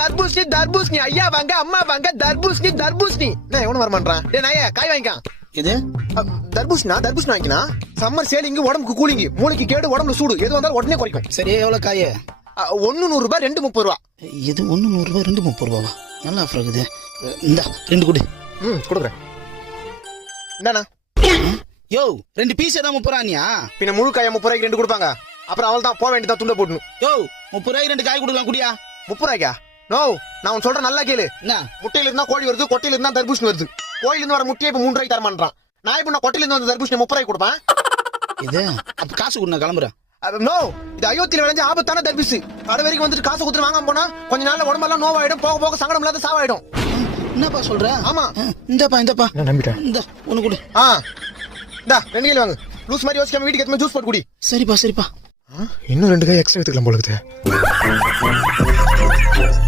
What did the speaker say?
தர்பூசணி தர்பூசணி ஐயா வாங்க அம்மா வாங்க தர்பூசணி தர்பூசணி எவனு வர மாட்டான் டே நாயே காய் வாங்கிக்கான் இது தர்பூசணா தர்பூசணி வாங்கினா சம்மர் சேலிங் உடம்புக்கு கூலிங் மூளைக்கு கேடு உடம்புல சூடு எது வந்தாலும் உடனே குறைக்கும். சரி எவ்வளவு காய? 1 100 ரூபாய் 2 30 ரூபா. இது 1 100 ரூபாய் 2 30 ரூபாவா? நல்லா ஆஃபர் இருக்குது. இந்த 2 கொடு. கொடுக்குறேன். என்னண்ணா யோ 2 பீஸ் தான் 30 ரூபாயா? பின்ன முழு காய 30 ரூபாய்க்கு 2 கொடுப்பாங்க. அப்புறம் அவள் தான் போக வேண்டியதா துண்ட போடணும். யோ 30 ரூபாய்க்கு 2 காய் கொடுக்கலாம் குடியா? 30 ரூபாய்க்கா? நோ நான் உன் சொல்றேன் நல்லா கேளு. என்ன முட்டையில இருந்தா கோழி வருது, கொட்டையில இருந்தா தர்பூசணி வருது. கோயில இருந்து வர முட்டையை இப்ப 3 ரூபாய்க்கு தர மாட்டான். நான் இப்ப நான் கொட்டையில இருந்து வந்த தர்பூசணி 30 ரூபாய்க்கு கொடுப்பேன். இது அப்ப காசு கொடுங்க கிளம்புறேன். நோ இது அயோத்தியில விளைஞ்ச ஆபத்தான தர்பூசணி. அது வரைக்கும் வந்துட்டு காசு கொடுத்து வாங்காம போனா கொஞ்ச நாள்ல உடம்பெல்லாம் நோவாயிடும், போக போக சங்கடம் இல்லாத சாவாயிடும். என்னப்பா சொல்ற? ஆமா இந்தப்பா நான் நம்பிட்டேன். இந்த ஒண்ணு கொடு. இந்தா 2 கிலோ வாங்கு. லூஸ் மாதிரி யோசிக்காம வீட்டுக்கு எத்தனை ஜூஸ் போட்டு குடி. சரிப்பா இன்னும் 2 காய் எக்ஸ்ட்ரா எடுத்துக்கலாம் போல இருக்குது.